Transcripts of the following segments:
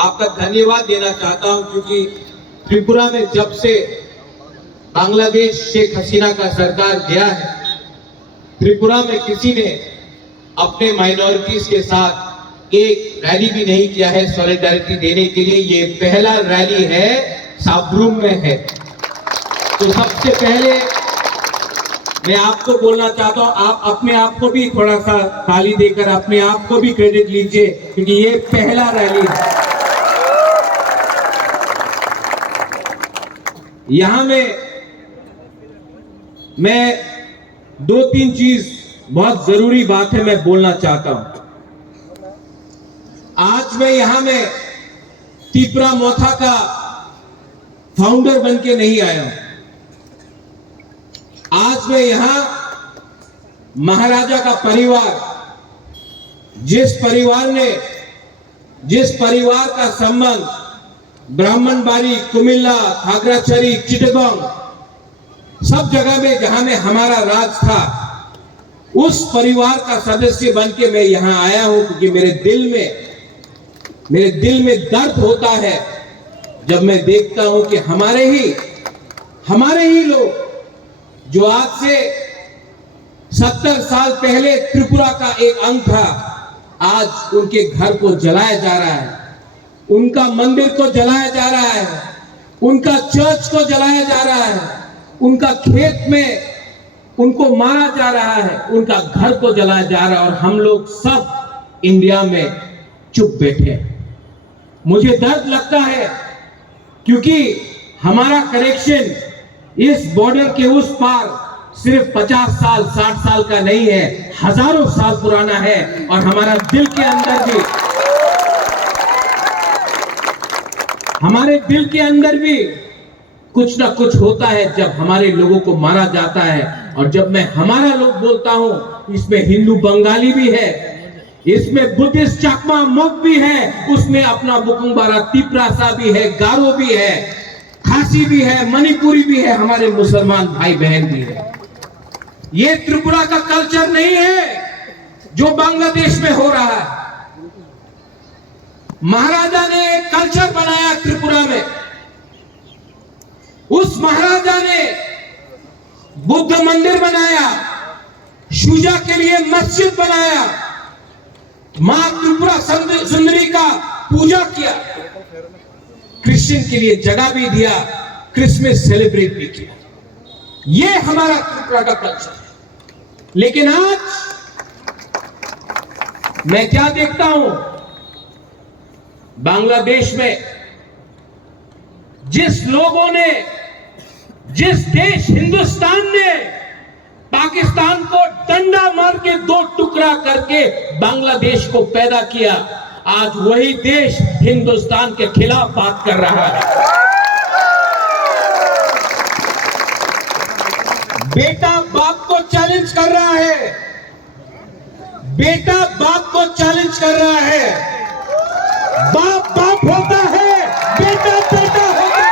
आपका धन्यवाद देना चाहता हूं, क्योंकि त्रिपुरा में जब से बांग्लादेश शेख हसीना का सरकार गया है, त्रिपुरा में किसी ने अपने माइनॉरिटीज के साथ एक रैली भी नहीं किया है सॉलिडारिटी देने के लिए। ये पहला रैली है, साब्रूम में है। तो सबसे पहले मैं आपको बोलना चाहता हूं, आप अपने आप को भी थोड़ा सा ताली देकर अपने आप को भी क्रेडिट लीजिए, क्योंकि ये पहला रैली है। यहां मैं दो तीन चीज, बहुत जरूरी बात है, मैं बोलना चाहता हूं। आज मैं यहां में तिपरा मोथा का फाउंडर बनके नहीं आया हूं। आज मैं यहां महाराजा का परिवार, जिस परिवार का संबंध ब्राह्मणबाड़ी, कुमिल्ला, खागराछड़ी, चिटगांव सब जगह में जहां में हमारा राज था, उस परिवार का सदस्य बनके मैं यहां आया हूं, क्योंकि मेरे दिल में दर्द होता है जब मैं देखता हूं कि हमारे ही लोग जो आज से 70 साल पहले त्रिपुरा का एक अंग था, आज उनके घर को जलाया जा रहा है, उनका मंदिर को जलाया जा रहा है, उनका चर्च को जलाया जा रहा है, उनका खेत में उनको मारा जा रहा है, उनका घर को जलाया जा रहा है, और हम लोग सब इंडिया में चुप बैठे हैं। मुझे दर्द लगता है, क्योंकि हमारा कनेक्शन इस बॉर्डर के उस पार सिर्फ 50 साल 60 साल का नहीं है, हजारों साल पुराना है। और हमारे दिल के अंदर भी कुछ ना कुछ होता है जब हमारे लोगों को मारा जाता है। और जब मैं हमारा लोग बोलता हूं, इसमें हिंदू बंगाली भी है, इसमें बुद्धिस्ट चाकमा मोक भी है, उसमें अपना बुकुंबारा तिपरासा भी है, गारो भी है, खासी भी है, मणिपुरी भी है, हमारे मुसलमान भाई बहन भी है। ये त्रिपुरा का कल्चर नहीं है जो बांग्लादेश में हो रहा है। महाराजा ने एक कल्चर बनाया त्रिपुरा में। उस महाराजा ने बुद्ध मंदिर बनाया, शुजा के लिए मस्जिद बनाया, मां त्रिपुरा सुंदरी का पूजा किया, क्रिश्चियन के लिए जगह भी दिया, क्रिसमस सेलिब्रेट भी किया। ये हमारा त्रिपुरा का कल्चर है। लेकिन आज मैं क्या देखता हूं, बांग्लादेश में जिस देश हिंदुस्तान ने पाकिस्तान को डंडा मार के 2 टुकड़ा करके बांग्लादेश को पैदा किया, आज वही देश हिंदुस्तान के खिलाफ बात कर रहा है। बेटा बाप को चैलेंज कर रहा है, बेटा बाप को चैलेंज कर रहा है। बाप बाप होता है, बेटा बेटा होता है।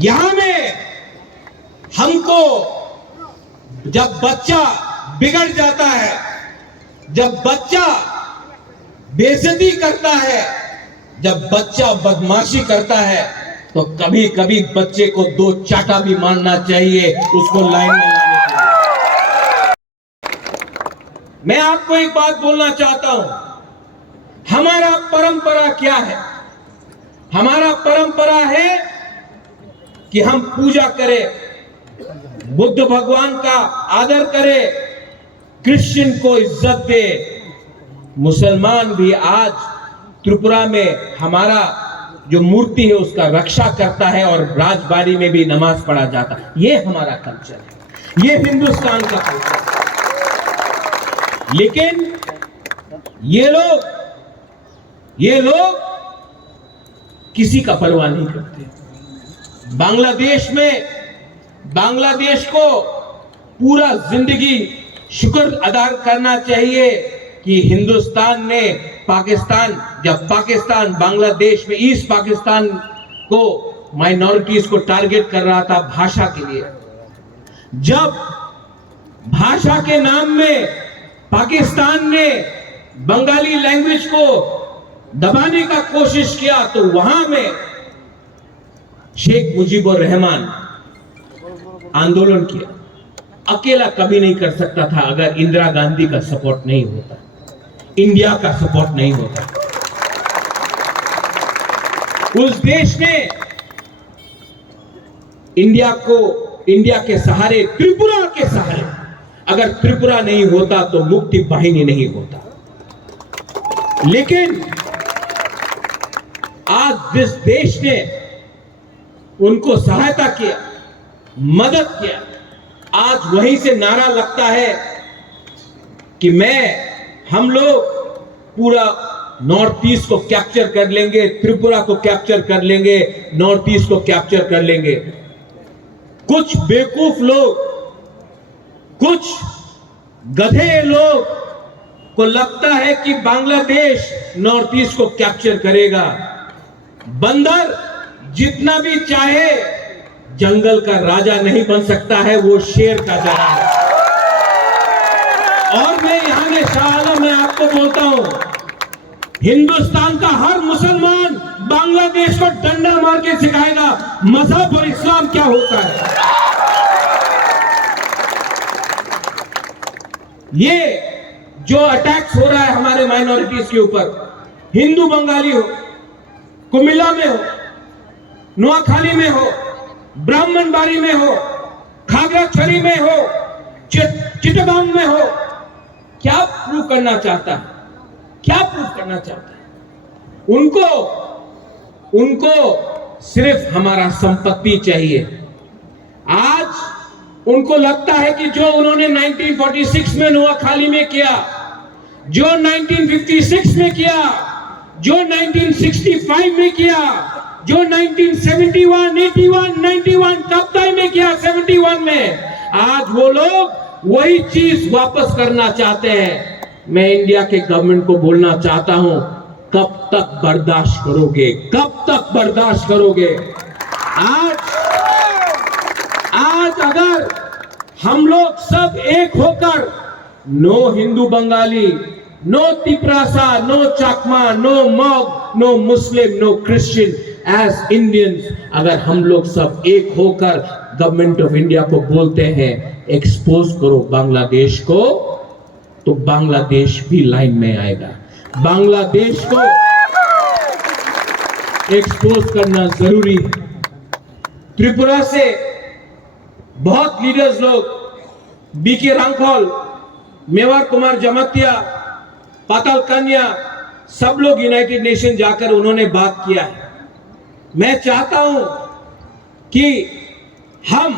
यहां में हमको जब बच्चा बिगड़ जाता है, जब बच्चा बेइज्जती करता है, जब बच्चा बदमाशी करता है, तो कभी कभी बच्चे को 2 चाटा भी मारना चाहिए, उसको लाइन में लाने के लिए। मैं आपको एक बात बोलना चाहता हूं, हमारा परंपरा क्या है? हमारा परंपरा है कि हम पूजा करें, बुद्ध भगवान का आदर करें, क्रिश्चियन को इज्जत दे। मुसलमान भी आज त्रिपुरा में हमारा जो मूर्ति है उसका रक्षा करता है, और राजबाड़ी में भी नमाज पढ़ा जाता है। ये हमारा कल्चर है, ये हिंदुस्तान का कल्चर है। लेकिन ये लोग किसी का परवाह नहीं करते। बांग्लादेश को पूरा जिंदगी शुक्र अदा करना चाहिए कि हिंदुस्तान ने जब पाकिस्तान बांग्लादेश में ईस्ट पाकिस्तान को माइनॉरिटीज को टारगेट कर रहा था भाषा के लिए, जब भाषा के नाम में पाकिस्तान ने बंगाली लैंग्वेज को दबाने का कोशिश किया तो वहां में शेख मुजीबुर रहमान आंदोलन किया। अकेला कभी नहीं कर सकता था अगर इंदिरा गांधी का सपोर्ट नहीं होता, इंडिया का सपोर्ट नहीं होता। उस देश ने इंडिया के सहारे, त्रिपुरा के सहारे, अगर त्रिपुरा नहीं होता तो मुक्ति वाहिनी नहीं होता। लेकिन आज जिस देश ने उनको सहायता किया, मदद किया, आज वहीं से नारा लगता है कि हम लोग पूरा नॉर्थ ईस्ट को कैप्चर कर लेंगे, त्रिपुरा को कैप्चर कर लेंगे, नॉर्थ ईस्ट को कैप्चर कर लेंगे। कुछ बेवकूफ लोग, कुछ गधे लोग को लगता है कि बांग्लादेश नॉर्थ ईस्ट को कैप्चर करेगा। बंदर जितना भी चाहे जंगल का राजा नहीं बन सकता है, वो शेर का राजा है। और मैं यहां में शाह आलम में आपको बोलता हूं, हिंदुस्तान का हर मुसलमान बांग्लादेश को डंडा मार के सिखाएगा मजहब और इस्लाम क्या होता है। ये जो अटैक्स हो रहा है हमारे माइनॉरिटीज के ऊपर, हिंदू बंगाली हो, कुमिल्ला में हो, नोआखाली में हो, ब्राह्मणबाड़ी में हो, खागड़ाछड़ी में हो, चिटगांव में हो, क्या प्रूव करना चाहता है? क्या प्रूव करना चाहता है? उनको सिर्फ हमारा संपत्ति चाहिए। आज उनको लगता है कि जो उन्होंने 1946 में नोआखाली में किया, जो 1956 में किया, जो 1965 में किया, जो 1971, 81, 91 कप्ताई में किया, 71 में, आज वो लोग वही चीज वापस करना चाहते हैं। मैं इंडिया के गवर्नमेंट को बोलना चाहता हूं, कब तक बर्दाश्त करोगे? कब तक बर्दाश्त करोगे? आज अगर हम लोग सब एक होकर, no Hindu Bengali, no Tiprasa, no Chakma, no Mog, no Muslim, no Christian, as Indians, अगर हम लोग सब एक होकर गवर्नमेंट ऑफ इंडिया को बोलते हैं एक्सपोज करो बांग्लादेश को, तो बांग्लादेश भी लाइन में आएगा। बांग्लादेश को एक्सपोज करना जरूरी है। त्रिपुरा से बहुत लीडर्स लोग, बीके रांखल, मेवार कुमार जमातिया, पाताल कन्या, सब लोग यूनाइटेड नेशन जाकर उन्होंने बात किया है। मैं चाहता हूं कि हम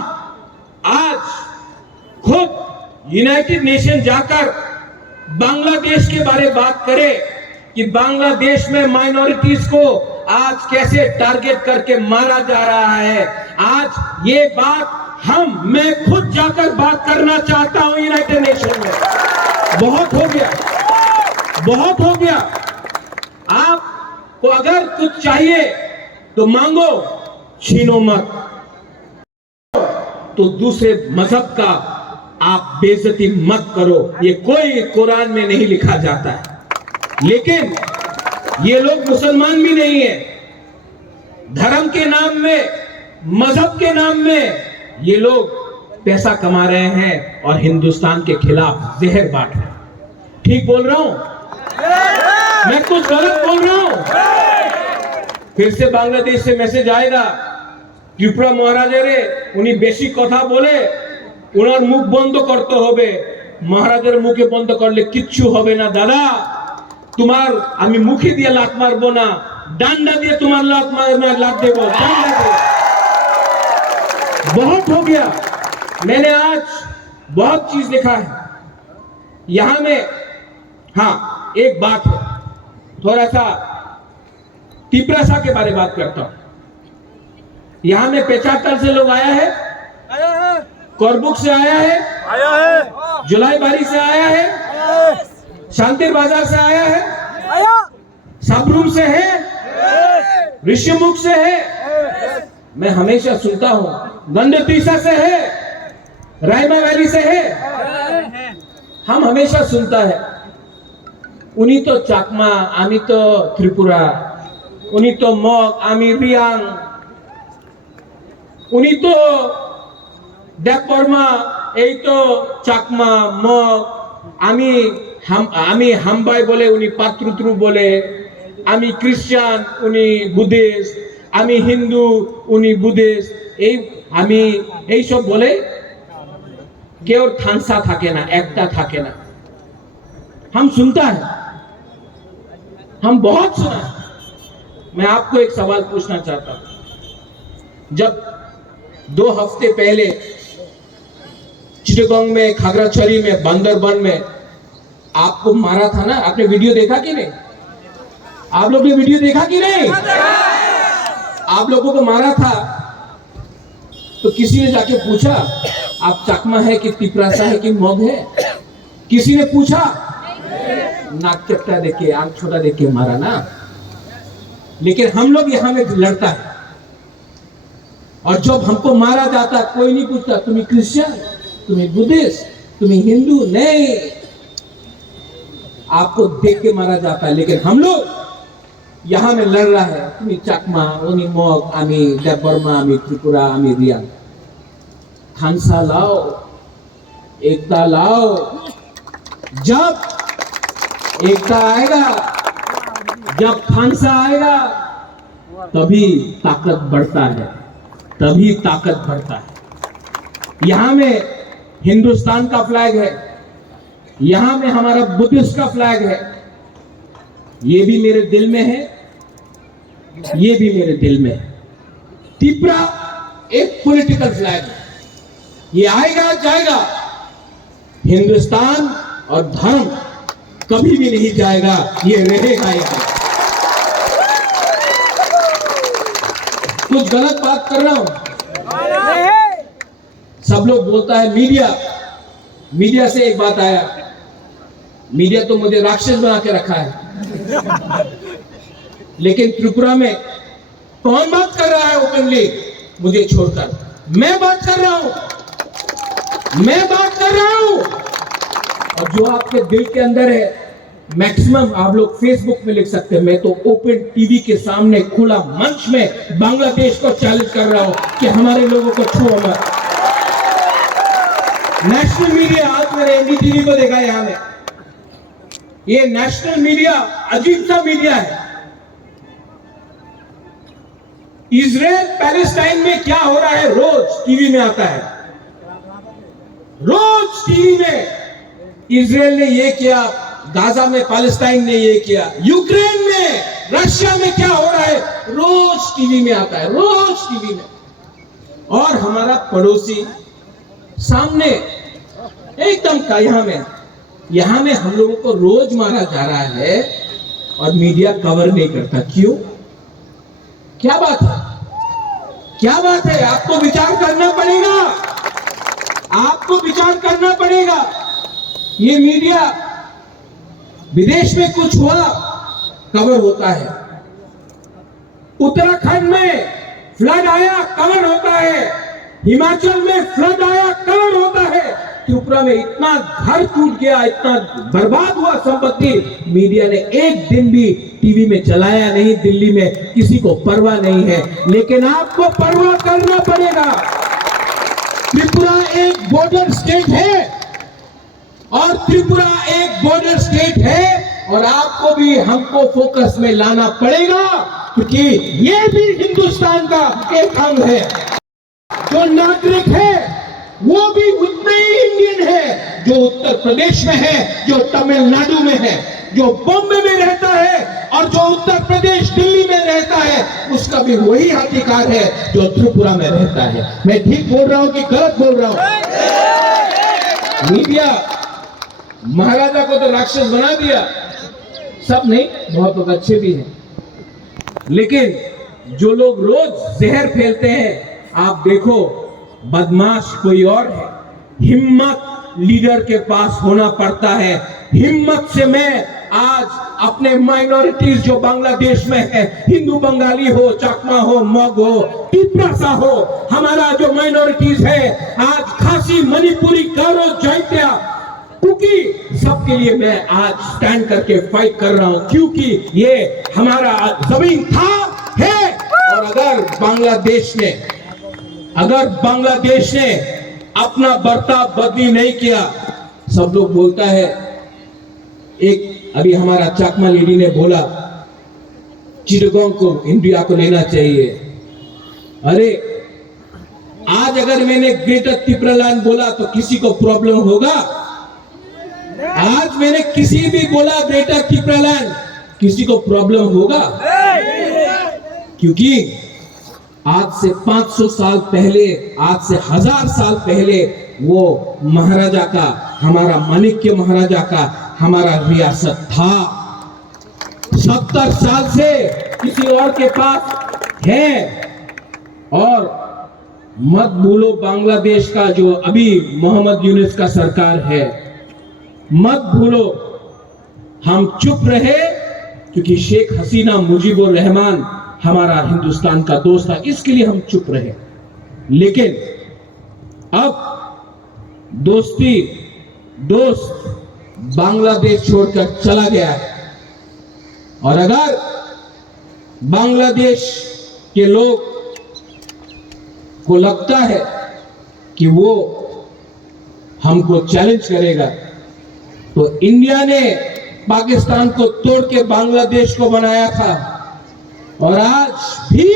आज खुद यूनाइटेड नेशन जाकर बांग्लादेश के बारे में बात करें कि बांग्लादेश में माइनॉरिटीज को आज कैसे टारगेट करके मारा जा रहा है। आज ये बात मैं खुद जाकर बात करना चाहता हूं यूनाइटेड नेशन में। बहुत हो गया, बहुत हो गया। आपको अगर कुछ चाहिए तो मांगो, छीनो मत। तो दूसरे मजहब का आप बेइज्जती मत करो, ये कोई कुरान में नहीं लिखा जाता है। लेकिन ये लोग मुसलमान भी नहीं है, धर्म के नाम में, मजहब के नाम में ये लोग पैसा कमा रहे हैं और हिंदुस्तान के खिलाफ जहर बांट रहे हैं। ठीक बोल रहा हूं? मैं कुछ गलत बोल रहा हूं? फिर से बांग्लादेश से मैसेज आएगा, त्रिपुरा महाराजे रे उन्हीं बेशी कथा बोले, उनार मुख बंद करते होबे। महाराजेर मुखे बंद करले किच्छु होबे ना दादा, तुम्हार आमी मुखे दिए लात मारबो ना, डांडा दिए तुम्हार लात देबो, डांडा दे। बहुत हो गया। मैंने आज बहुत चीज लिखा है यहां में। हाँ, एक बात है, थोड़ा सा तिपरासा के बारे में बात करता हूं। यहां में पेचाटल से लोग आया है, कोरबुक से आया है, जुलाई बारी से आया है, शांति बाजार से आया है, सबरूम से है, ऋषिमुख से है। मैं हमेशा सुनता हूं, गंडतीसा से है, रायमा वैली से है। हम हमेशा सुनता है उनी तो चाकमा, आमी तो त्रिपुरा, उनी तो मग, आमी रियांग, उनी तो देवबर्मा, এই তো চাকমা, মগ, আমি হাম্বাই বলে, উনি পাত্রুত্রু বলে, আমি খ্রিস্টান, উনি বুদ্ধিস্ট, আমি হিন্দু, উনি বুদ্ধিস্ট, আমি এইসব বলে কেউ থানসা থাকে না, একটা থাকে না। हम सुनता है, हम बहुत सुना है। मैं आपको एक सवाल पूछना चाहता हूं, जब 2 हफ्ते पहले चिटगांव में, खागराछड़ी में, बंदरबन में आपको मारा था ना, आपने वीडियो देखा कि नहीं? आप लोग ने वीडियो देखा कि नहीं? आप लोगों को मारा था तो किसी ने जाके पूछा आप चकमा है कि तिपरासा है कि मग है? किसी ने पूछा? नाक चपटा देके, आंख छोटा देके मारा ना। लेकिन हम लोग यहां में लड़ता है, और जब हमको मारा जाता कोई नहीं पूछता तुम्हें क्रिश्चियन, तुम्हें बुद्धिस्ट, तुम्हें हिंदू, नहीं, आपको देख के मारा जाता है। लेकिन हम लोग यहां में लड़ रहा है, तुम्हें चकमा, उन्हीं मग, आमी देवबर्मा, आमी त्रिपुरा, आमी रियांग। खानसा लाओ, एकता लाओ। जब एकता आएगा, जब खानसा आएगा, तभी ताकत बढ़ता है, तभी ताकत बढ़ता है। यहां में हिंदुस्तान का फ्लैग है, यहां में हमारा बुद्धिस्ट का फ्लैग है, ये भी मेरे दिल में है, ये भी मेरे दिल में है। त्रिपुरा एक पॉलिटिकल फ्लैग है, ये आएगा जाएगा, हिंदुस्तान और धर्म कभी भी नहीं जाएगा, ये रहेगा यहाँ। कुछ गलत बात कर रहा हूं? सब लोग बोलता है मीडिया से एक बात आया, मीडिया तो मुझे राक्षस बना के रखा है। लेकिन त्रिपुरा में कौन बात कर रहा है ओपनली मुझे छोड़कर? मैं बात कर रहा हूं, मैं बात कर रहा हूं। और जो आपके दिल के अंदर है, मैक्सिमम आप लोग फेसबुक में लिख सकते हैं। मैं तो ओपन टीवी के सामने खुला मंच में बांग्लादेश को चैलेंज कर रहा हूं कि हमारे लोगों को छुओ मत। नेशनल मीडिया, आज मैंने एनडीटीवी को देखा यहां में, ये नेशनल मीडिया अजीब सा मीडिया है। इजराइल पैलेस्टाइन में क्या हो रहा है रोज टीवी में आता है, रोज टीवी में इजराइल ने ये किया, गाजा में पैलेस्टाइन ने ये किया, यूक्रेन में, रशिया में क्या हो रहा है रोज टीवी में आता है, रोज टीवी में। और हमारा पड़ोसी सामने एकदम का यहां में हम लोगों को रोज मारा जा रहा है और मीडिया कवर नहीं करता। क्यों? क्या बात है? क्या बात है? आपको विचार करना पड़ेगा, आपको विचार करना पड़ेगा। ये मीडिया, विदेश में कुछ हुआ कवर होता है, उत्तराखंड में फ्लड आया कवर होता है, हिमाचल में फ्लड आया कवर होता है, त्रिपुरा में इतना घर टूट गया, इतना बर्बाद हुआ संपत्ति, मीडिया ने एक दिन भी टीवी में चलाया नहीं। दिल्ली में किसी को परवाह नहीं है, लेकिन आपको परवाह करना पड़ेगा। त्रिपुरा एक बॉर्डर स्टेट है, और त्रिपुरा एक बॉर्डर स्टेट है, और आपको भी हमको फोकस में लाना पड़ेगा, क्योंकि ये भी हिंदुस्तान का एक अंग है। जो नागरिक है वो भी उतना ही इंडियन है, जो उत्तर प्रदेश में है, जो तमिलनाडु में है, जो बॉम्बे में रहता है, और जो उत्तर प्रदेश दिल्ली में रहता है, उसका भी वही अधिकार है जो त्रिपुरा में रहता है। मैं ठीक बोल रहा हूं कि गलत बोल रहा हूं? मीडिया महाराजा को तो राक्षस बना दिया, सब नहीं, बहुत लोग अच्छे भी हैं, लेकिन जो लोग रोज जहर फैलते हैं, आप देखो बदमाश कोई और है। हिम्मत लीडर के पास होना पड़ता है। हिम्मत से मैं आज अपने माइनॉरिटीज जो बांग्लादेश में है, हिंदू बंगाली हो, चकमा हो, मग हो, तिपरासा हो, हमारा जो माइनॉरिटीज है, आज खासी, मणिपुरी, गारो, जैंतिया, क्योंकि सबके लिए मैं आज स्टैंड करके फाइट कर रहा हूं, क्योंकि ये हमारा जमीन था, है। और अगर बांग्लादेश ने अपना बर्ताव बदली नहीं किया, सब लोग बोलता है, एक अभी हमारा चाकमा लेडी ने बोला चिटगांव को इंडिया को लेना चाहिए। अरे आज अगर मैंने ग्रेटर त्रिपुरालैंड बोला तो किसी को प्रॉब्लम होगा? आज मैंने किसी भी बोला ग्रेटर त्रिपुरालैंड, किसी को प्रॉब्लम होगा? क्योंकि आज से 500 साल पहले, आज से 1000 साल पहले वो महाराजा का, हमारा माणिक्य महाराजा का हमारा रियासत था। 70 साल से किसी और के पास है। और मत भूलो बांग्लादेश का जो अभी मोहम्मद यूनुस का सरकार है, मत भूलो। हम चुप रहे क्योंकि शेख हसीना मुजीबुर रहमान हमारा हिंदुस्तान का दोस्त था, इसके लिए हम चुप रहे। लेकिन अब दोस्त बांग्लादेश छोड़कर चला गया है। और अगर बांग्लादेश के लोग को लगता है कि वो हमको चैलेंज करेगा, तो इंडिया ने पाकिस्तान को तोड़ के बांग्लादेश को बनाया था। और आज भी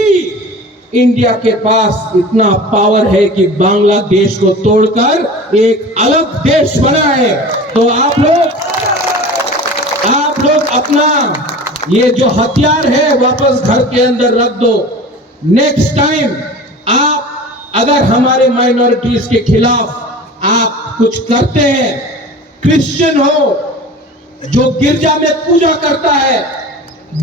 इंडिया के पास इतना पावर है कि बांग्लादेश को तोड़कर एक अलग देश बनाए। तो आप लोग अपना ये जो हथियार है वापस घर के अंदर रख दो। नेक्स्ट टाइम आप अगर हमारे माइनॉरिटीज के खिलाफ आप कुछ करते हैं, क्रिश्चियन हो जो गिरजा में पूजा करता है,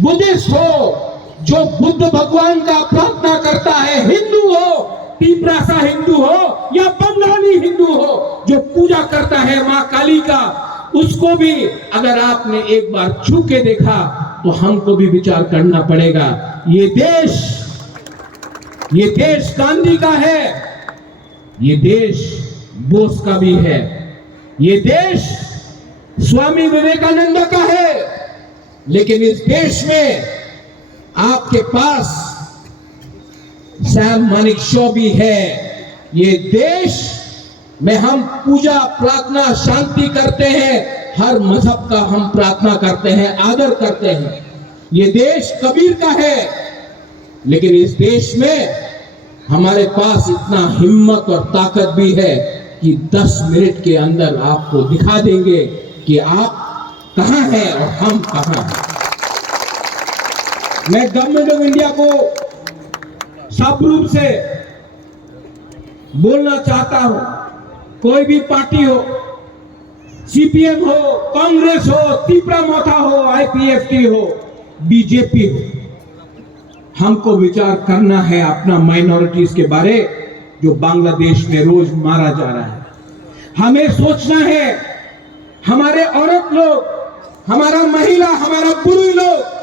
बुद्धिस्ट हो जो बुद्ध भगवान का प्रार्थना करता है, हिंदू हो, तीपरासा हिंदू हो या बंगाली हिंदू हो जो पूजा करता है मां काली का, उसको भी अगर आपने एक बार छू के देखा तो हमको भी विचार करना पड़ेगा। ये देश गांधी का है, ये देश बोस का भी है, ये देश स्वामी विवेकानंद का है। लेकिन इस देश में आपके पास सैम मानेकशॉ भी है। ये देश में हम पूजा प्रार्थना शांति करते हैं, हर मजहब का हम प्रार्थना करते हैं, आदर करते हैं। ये देश कबीर का है। लेकिन इस देश में हमारे पास इतना हिम्मत और ताकत भी है कि 10 मिनट के अंदर आपको दिखा देंगे कि आप कहां हैं और हम कहां हैं। मैं गवर्नमेंट ऑफ इंडिया को सब रूप से बोलना चाहता हूं, कोई भी पार्टी हो, सीपीएम हो, कांग्रेस हो, तीपरा मोथा हो, आईपीएफटी हो, बीजेपी हो, हमको विचार करना है अपना माइनॉरिटीज के बारे जो बांग्लादेश में रोज मारा जा रहा है। हमें सोचना है, हमारे औरत लोग, हमारा महिला, हमारा पुरुष लोग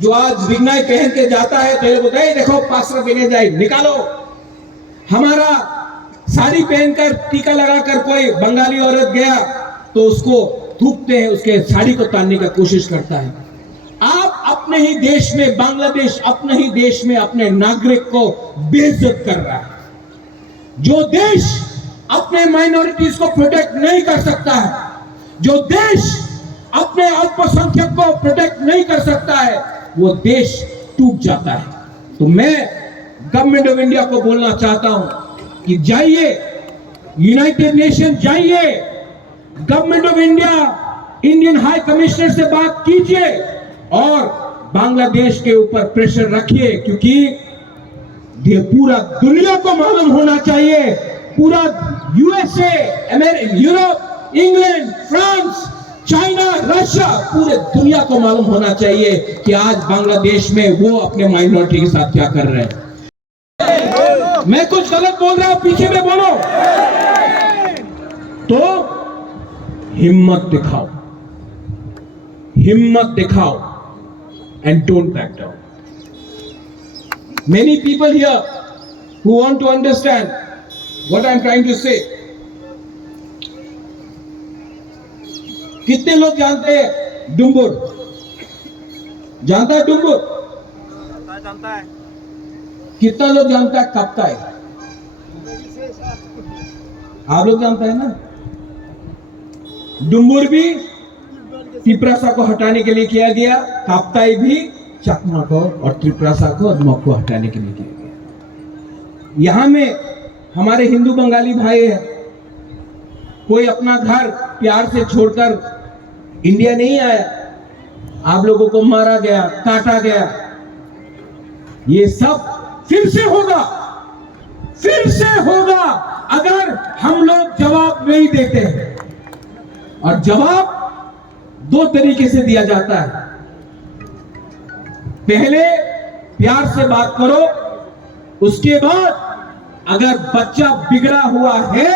जो आज रिगनाई पहन के जाता है तो ये बोलता है देखो पास्टर पहने जाए, निकालो। हमारा साड़ी पहनकर टीका लगाकर कोई बंगाली औरत गया तो उसको थूकते हैं, उसके साड़ी को तानने का कोशिश करता है। आप अपने ही देश में, बांग्लादेश अपने ही देश में अपने नागरिक को बेइज्जत कर रहा है। जो देश अपने माइनॉरिटीज को प्रोटेक्ट नहीं कर सकता है, जो देश अपने अल्पसंख्यक को प्रोटेक्ट नहीं कर सकता है, वो देश टूट जाता है। तो मैं गवर्नमेंट ऑफ इंडिया को बोलना चाहता हूं कि जाइए, यूनाइटेड नेशन जाइए, government of India, Indian high commissioner से बात कीजिए और बांग्लादेश के ऊपर प्रेशर रखिए, क्योंकि ये पूरा दुनिया को मालूम होना चाहिए, पूरा USA, Europe, England, France, China, Russia, पूरे दुनिया को मालूम होना चाहिए कि आज बांग्लादेश में वो अपने माइनॉरिटी के साथ क्या कर रहे हैं। मैं कुछ गलत बोल रहा हूं, पीछे में बोलो तो हिम्मत दिखाओ, हिम्मत दिखाओ and don't back down. Many people here who want to understand what I'm trying to say. कितने लोग जानते हैं डुम्बुर? जानता है डुम्बुर? जानता है। कितना लोग जानता है कप्ताई? आप लोग जानते हैं ना? डुम्बुर भी त्रिपुरासा को हटाने के लिए किया गया, काप्ताई भी चकमा को और त्रिपुरासा को और मग को हटाने के लिए किया गया। यहां में हमारे हिंदू बंगाली भाई है, कोई अपना घर प्यार से छोड़कर इंडिया नहीं आया, आप लोगों को मारा गया, काटा गया। ये सब फिर से होगा, फिर से होगा अगर हम लोग जवाब नहीं देते हैं। और जवाब दो तरीके से दिया जाता है। पहले प्यार से बात करो, उसके बाद अगर बच्चा बिगड़ा हुआ है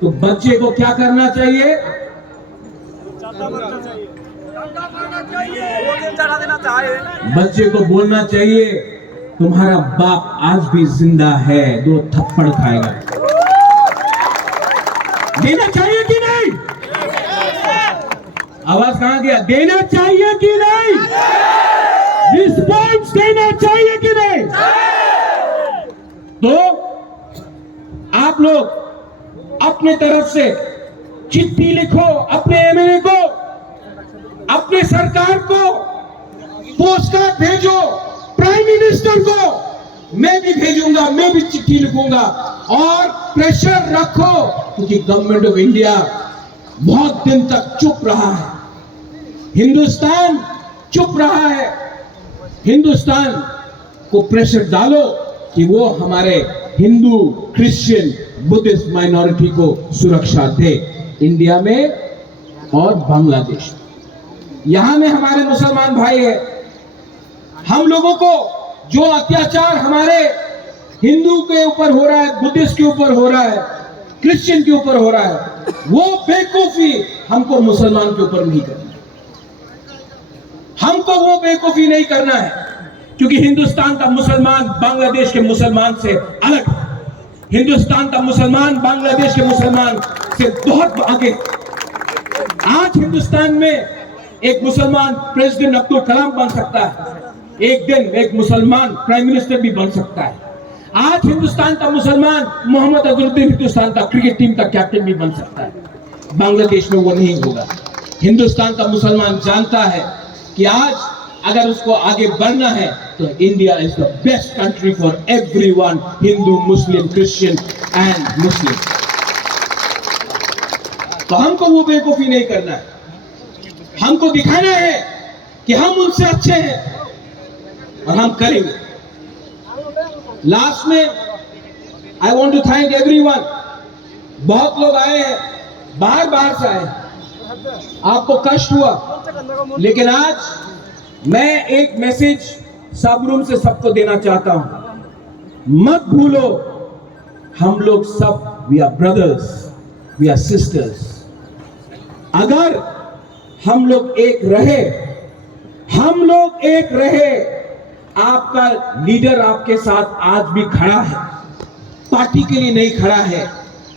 तो बच्चे को क्या करना चाहिए? बच्चे को बोलना चाहिए तुम्हारा बाप आज भी जिंदा है, 2 थप्पड़ खाएगा। देना चाहिए कि नहीं? आवाज कहां गया? देना चाहिए कि नहीं? रिस्पॉन्स देना चाहिए कि नहीं? तो आप लोग अपने तरफ से चिट्ठी लिखो अपने एमएलए को, अपने सरकार को, पोस्टकार्ड भेजो प्राइम मिनिस्टर को, मैं भी भेजूंगा, मैं भी चिट्ठी लिखूंगा और प्रेशर रखो, क्योंकि गवर्नमेंट ऑफ इंडिया बहुत दिन तक चुप रहा है, हिंदुस्तान चुप रहा है। हिंदुस्तान को प्रेशर डालो कि वो हमारे हिंदू, क्रिश्चियन, बुद्धिस्ट माइनॉरिटी को सुरक्षा दे, इंडिया में और बांग्लादेश में। यहां में हमारे मुसलमान भाई है, हम लोगों को जो अत्याचार हमारे हिंदू के ऊपर हो रहा है, बुद्धिस्ट के ऊपर हो रहा है, क्रिश्चियन के ऊपर हो रहा है, वो बेवकूफी हमको मुसलमान के ऊपर नहीं करना। हमको वो बेवकूफी नहीं करना है, क्योंकि हिंदुस्तान का मुसलमान बांग्लादेश के मुसलमान से अलग है। हिंदुस्तान का मुसलमान बांग्लादेश के मुसलमान से बहुत आगे। आज हिंदुस्तान में एक मुसलमान प्रेसिडेंट अब्दुल कलाम बन सकता है, एक दिन एक मुसलमान प्राइम मिनिस्टर भी बन सकता है। आज हिंदुस्तान का मुसलमान मोहम्मद अजहरुद्दीन हिंदुस्तान का क्रिकेट टीम का कैप्टन भी बन सकता है। बांग्लादेश में वो नहीं होगा। हिंदुस्तान का मुसलमान जानता है कि आज अगर उसको आगे बढ़ना है तो India is the best country for everyone, Hindu, Muslim, Christian and Muslim. तो हमको वो बेवकूफी नहीं करना है, हमको दिखाना है कि हम उनसे अच्छे हैं और हम करेंगे। लास्ट में I want to thank everyone. बहुत लोग आए हैं, बाहर बाहर से आए, आपको कष्ट हुआ, लेकिन आज मैं एक मैसेज सब रूम से सबको देना चाहता हूं। मत भूलो, हम लोग सब we are brothers, we are sisters. अगर हम लोग एक रहे, हम लोग एक रहे, आपका लीडर आपके साथ आज भी खड़ा है, पार्टी के लिए नहीं खड़ा है,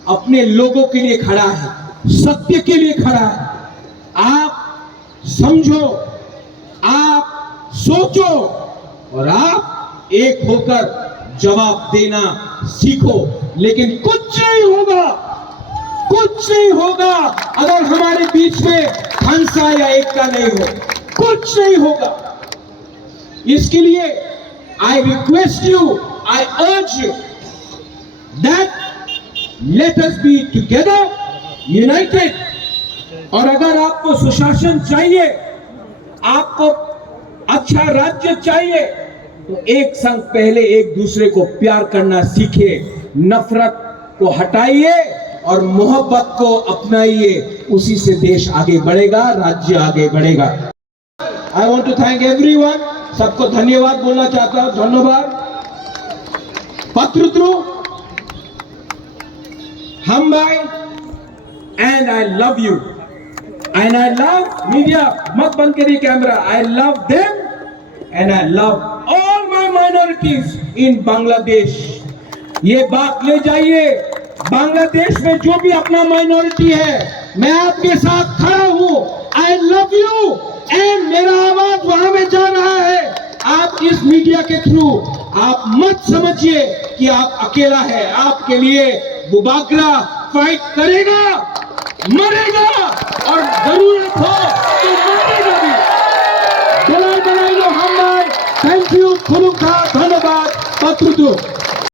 अपने लोगों के लिए खड़ा है, सत्य के लिए खड़ा है। आप समझो, आप सोचो और आप एक होकर जवाब देना सीखो। लेकिन कुछ नहीं होगा, कुछ नहीं होगा अगर हमारे बीच में हंसा या एकता नहीं हो, कुछ नहीं होगा। इसके लिए I request you, I urge you that let us be together, United. और अगर आपको सुशासन चाहिए, आपको अच्छा राज्य चाहिए, तो एक संग पहले एक दूसरे को प्यार करना सीखिए, नफरत को हटाइए और मोहब्बत को अपनाइए। उसी से देश आगे बढ़ेगा, राज्य आगे बढ़ेगा। I want to thank everyone. सबको धन्यवाद बोलना चाहता हूं, धन्यवाद। पत्रद्रु हम भाई, and I love you and I love media. मत बंद करिए camera. I love them and I love all my minorities in Bangladesh. ये बात ले जाइए, बांग्लादेश में जो भी अपना माइनॉरिटी है मैं आपके साथ खड़ा हूं। आई लव यू। एंड मेरा आवाज वहां में जा रहा है। आप इस मीडिया के थ्रू आप मत समझिए कि आप अकेला है। आपके लिए बुबागरा फाइट करेगा, मरेगा और जरूरत हो तो मारेगा भी। बलाई लो हम। Thank you. खुलुखा धन्यवाद। पत्र